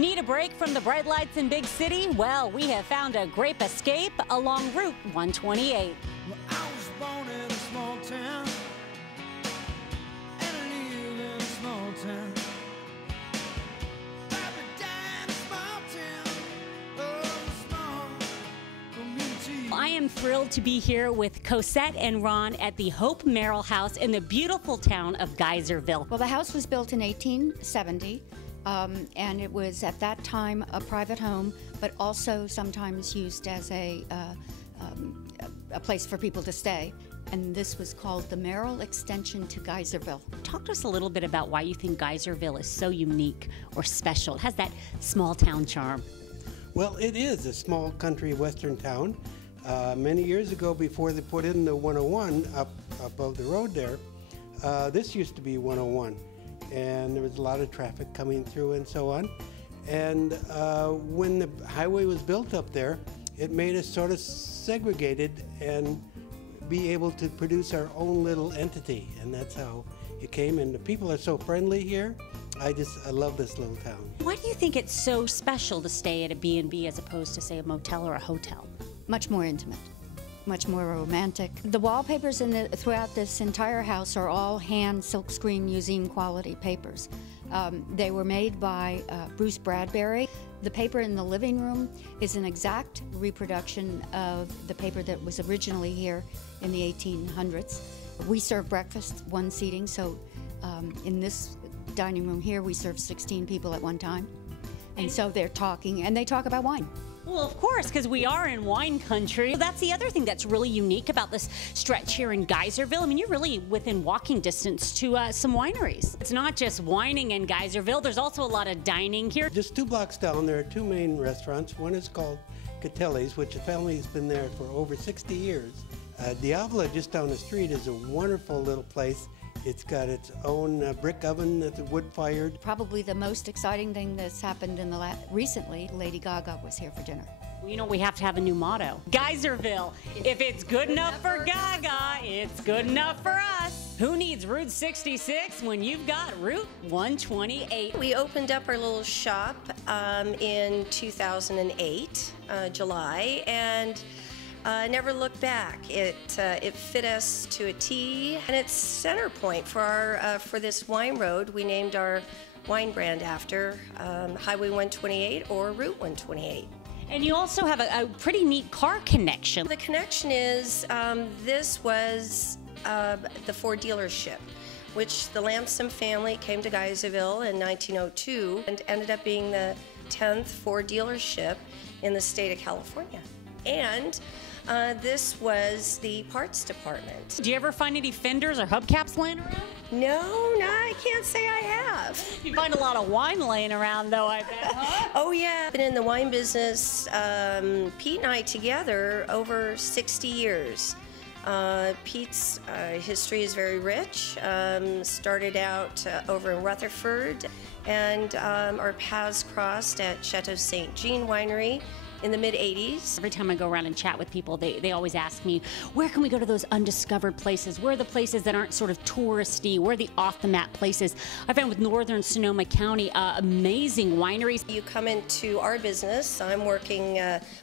Need a break from the bright lights in big city? Well, we have found a Grape Escape along Route 128. Well, I was born in a small town, and I live in a small town. Papa died in a small town, oh, small community. I am thrilled to be here with Cosette and Ron at the Hope Merrill House in the beautiful town of Geyserville. Well, the house was built in 1870, and it was at that time a private home, but also sometimes used as a place for people to stay. And this was called the Merrill Extension to Geyserville. Talk to us a little bit about why you think Geyserville is so unique or special. It has that small town charm. Well, it is a small country western town. Many years ago, before they put in the 101 up above the road there, this used to be 101. And there was a lot of traffic coming through and so on. And when the highway was built up there, it made us sort of segregated and be able to produce our own little entity. And that's how it came. And the people are so friendly here. I love this little town. Why do you think it's so special to stay at a B&B as opposed to, say, a motel or a hotel? Much more intimate, much more romantic. The wallpapers throughout this entire house are all hand silkscreen museum quality papers. They were made by Bruce Bradbury. The paper in the living room is an exact reproduction of the paper that was originally here in the 1800s. We serve breakfast, one seating, so in this dining room here we serve 16 people at one time. And so they're talking, and they talk about wine. Well, of course, because we are in wine country. That's the other thing that's really unique about this stretch here in Geyserville. I mean, you're really within walking distance to some wineries. It's not just wining in Geyserville. There's also a lot of dining here. Just 2 blocks down, there are 2 main restaurants. One is called Catelli's, which the family has been there for over 60 years. Diavola, just down the street, is a wonderful little place. It's got its own brick oven that's wood-fired. Probably the most exciting thing that's happened in the recently, Lady Gaga was here for dinner. You know, we have to have a new motto. Geyserville, if it's good enough for Gaga, it's good enough for us. Who needs Route 66 when you've got Route 128? We opened up our little shop in 2008, July, and never looked back. It fit us to a T, and it's center point for our for this wine road. We named our wine brand after Highway 128 or Route 128. And you also have a pretty neat car connection. The connection is this was the Ford dealership, which the Lamson family came to Geyserville in 1902 and ended up being the 10th Ford dealership in the state of California. And this was the parts department. Do you ever find any fenders or hubcaps laying around? No, I can't say I have. You find a lot of wine laying around, though, I bet, huh? Oh, yeah. Been in the wine business, Pete and I together, over 60 years. Pete's history is very rich. Started out over in Rutherford, and our paths crossed at Chateau St. Jean Winery in the mid-'80s. Every time I go around and chat with people, they always ask me, where can we go to those undiscovered places? Where are the places that aren't sort of touristy? Where are the off-the-map places? I found with northern Sonoma County, amazing wineries. You come into our business, I'm working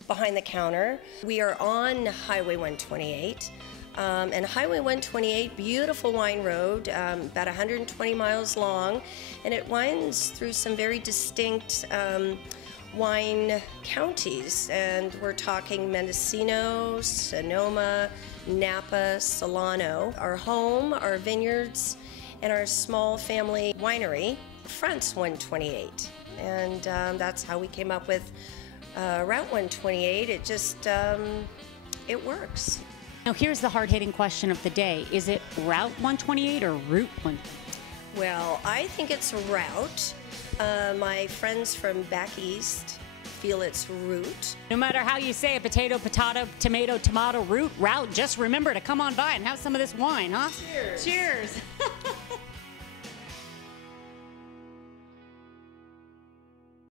behind the counter. We are on Highway 128. And Highway 128, beautiful wine road, about 120 miles long, and it winds through some very distinct wine counties, and we're talking Mendocino, Sonoma, Napa, Solano. Our home, our vineyards, and our small family winery fronts 128, and that's how we came up with Route 128. It just, it works. Now here's the hard-hitting question of the day. Is it Route 128 or Route 128? Well, I think it's a route. My friends from back east feel it's route. No matter how you say it, potato, tomato, route, just remember to come on by and have some of this wine, huh? Cheers. Cheers.